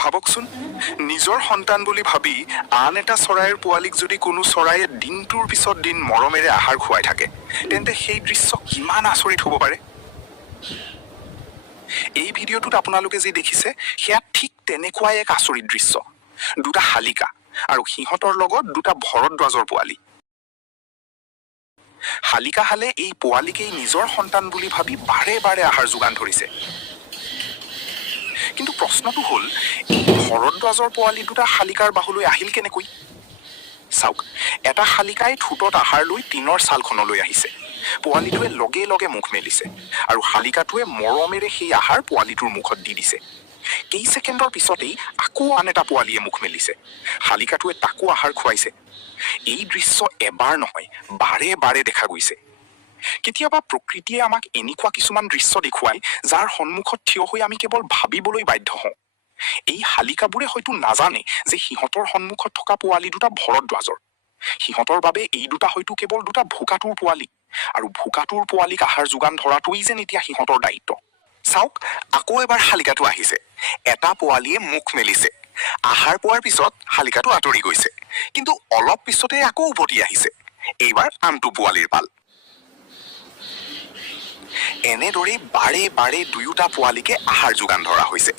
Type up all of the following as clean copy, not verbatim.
ভাবকচোন নিজৰ সন্তান বুলি ভাবি আন এটা চৰাইৰ পোৱালিক যদি কোনো চৰাইয়ে দিনটোৰ পিছত দিন মৰমেৰে আহাৰ খুৱাই থাকে তেন্তে সেই দৃশ্য কিমান আচৰিত হ'ব পাৰে। এই ভিডিঅ'টোত আপোনালোকে যি দেখিছে সেয়া ঠিক তেনেকুৱাই এক আচৰিত দৃশ্য। দুটা শালিকা আৰু সিহঁতৰ লগত দুটা ভৰদ্বাজৰ পোৱালি। শালিকাহালে এই পোৱালিকেই নিজৰ সন্তান বুলি ভাবি বাৰে বাৰে আহাৰ যোগান ধৰিছে। কিন্তু প্ৰশ্নটো হ'ল, এই ভৰদ্বাজৰ পোৱালি দুটা শালিকাৰ বাহুলৈ আহিল কেনেকৈ? চাওক, এটা শালিকাই ঠোঁটত আহাৰ লৈ টিনৰ ছালখনলৈ আহিছে। পোৱালিটোৱে লগে লগে মুখ মেলিছে আৰু শালিকাটোৱে মৰমেৰে সেই আহাৰ পোৱালিটোৰ মুখত দি দিছে। কেই ছেকেণ্ডৰ পিছতেই আকৌ আন এটা পোৱালিয়ে মুখ মেলিছে। শালিকাটোৱে তাকো আহাৰ খুৱাইছে। এই দৃশ্য এবাৰ নহয়, বাৰে বাৰে দেখা গৈছে। কেতিয়াবা প্ৰকৃতিয়ে আমাক এনেকুৱা কিছুমান দৃশ্য দেখুৱায় যাৰ সন্মুখত থিয় হৈ আমি কেৱল ভাবিবলৈ বাধ্য হওঁ। এই শালিকাবোৰে হয়তো নাজানে যে সিহঁতৰ সন্মুখত থকা পোৱালি দুটা ভৰদ্বাজৰ। সিহঁতৰ বাবে এই দুটা হয়তো কেৱল দুটা ভোকাতুৰ পোৱালি, আৰু ভোকাতুৰ পোৱালিক আহাৰ যোগান ধৰাটোৱেই যেন এতিয়া সিহঁতৰ দায়িত্ব। চাওক, আকৌ এবাৰ শালিকাটো আহিছে। এটা পোৱালিয়ে মুখ মেলিছে। আহাৰ পোৱাৰ পিছত শালিকাটো আঁতৰি গৈছে, কিন্তু অলপ পিছতে আকৌ উভতি আহিছে। এইবাৰ আনটো পোৱালিৰ পাল। এনেদৰে বাৰে বাৰে দুয়োটা পোৱালিকে আহাৰ যোগান ধৰা হৈছে।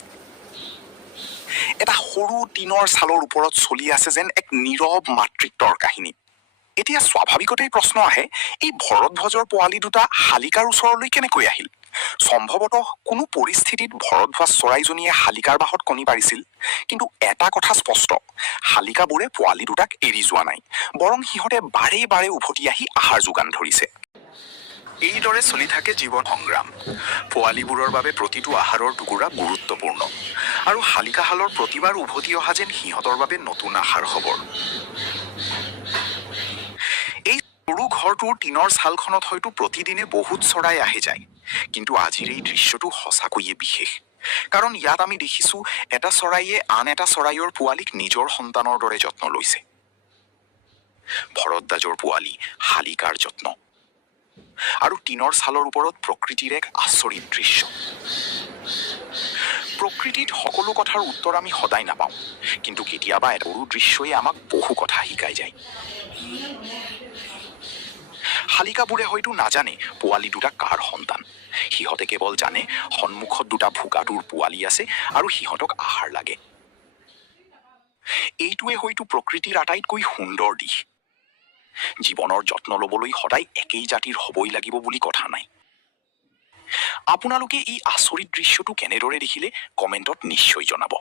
এটা সৰু টিনৰ ছালৰ ওপৰত চলি আছে যেন এক নীৰৱ মাতৃত্বৰ কাহিনী। এতিয়া স্বাভাৱিকতেই প্ৰশ্ন আহে, এই ভৰদ্বাজৰ পোৱালি দুটা শালিকাৰ ওচৰলৈ কেনেকৈ আহিল? সম্ভৱতঃ কোনো পৰিস্থিতিত ভৰদ্বাজ চৰাইজনীয়ে শালিকাৰ বাহত কণী পাৰিছিল। কিন্তু এটা কথা স্পষ্ট, শালিকাবোৰে পোৱালি দুটাক এৰি যোৱা নাই, বৰং সিহঁতে বাৰে বাৰে উভতি আহি আহাৰ যোগান ধৰিছে। এইদৰে চলি থাকে জীৱন সংগ্ৰাম। পোৱালিবোৰৰ বাবে প্ৰতিটো আহাৰৰ টুকুৰা গুৰুত্বপূৰ্ণ, আৰু শালিকাহালৰ প্ৰতিবাৰ উভতি অহা যেন সিহঁতৰ বাবে নতুন আহাৰ খবৰ। এই সৰু ঘৰটোৰ টিনৰ ছালখনত হয়তো প্ৰতিদিনে বহুত চৰাই আহি যায়, কিন্তু আজিৰ এই দৃশ্যটো সঁচাকৈয়ে বিশেষ। কাৰণ ইয়াত আমি দেখিছো এটা চৰাইয়ে আন এটা চৰাইৰ পোৱালিক নিজৰ সন্তানৰ দৰে যত্ন লৈছে। ভৰদ্বাজৰ পোৱালি শালিকাৰ যত্ন, আৰু টিনৰ ছালৰ ওপৰত প্ৰকৃতিৰ এক আচৰিত দৃশ্য। প্ৰকৃতিত সকলো কথাৰ উত্তৰ আমি সদায় নাপাওঁ, কিন্তু কেতিয়াবা এটা সৰু দৃশ্যই আমাক বহু কথা শিকাই যায়। শালিকাবোৰে হয়তো নাজানে পোৱালি দুটা কাৰ সন্তান। সিহঁতে কেৱল জানে সন্মুখত দুটা ভোকাতুৰ পোৱালি আছে আৰু সিহঁতক আহাৰ লাগে। এইটোৱে হয়তো প্ৰকৃতিৰ আটাইতকৈ সুন্দৰ দিশ। জীৱনৰ যত্ন ল'বলৈ সদায় একেই জাতিৰ হ'বই লাগিব বুলি কথা নাই। আপোনালোকে এই আচৰিত দৃশ্যটো কেনেদৰে দেখিলে কমেণ্টত নিশ্চয় জনাব।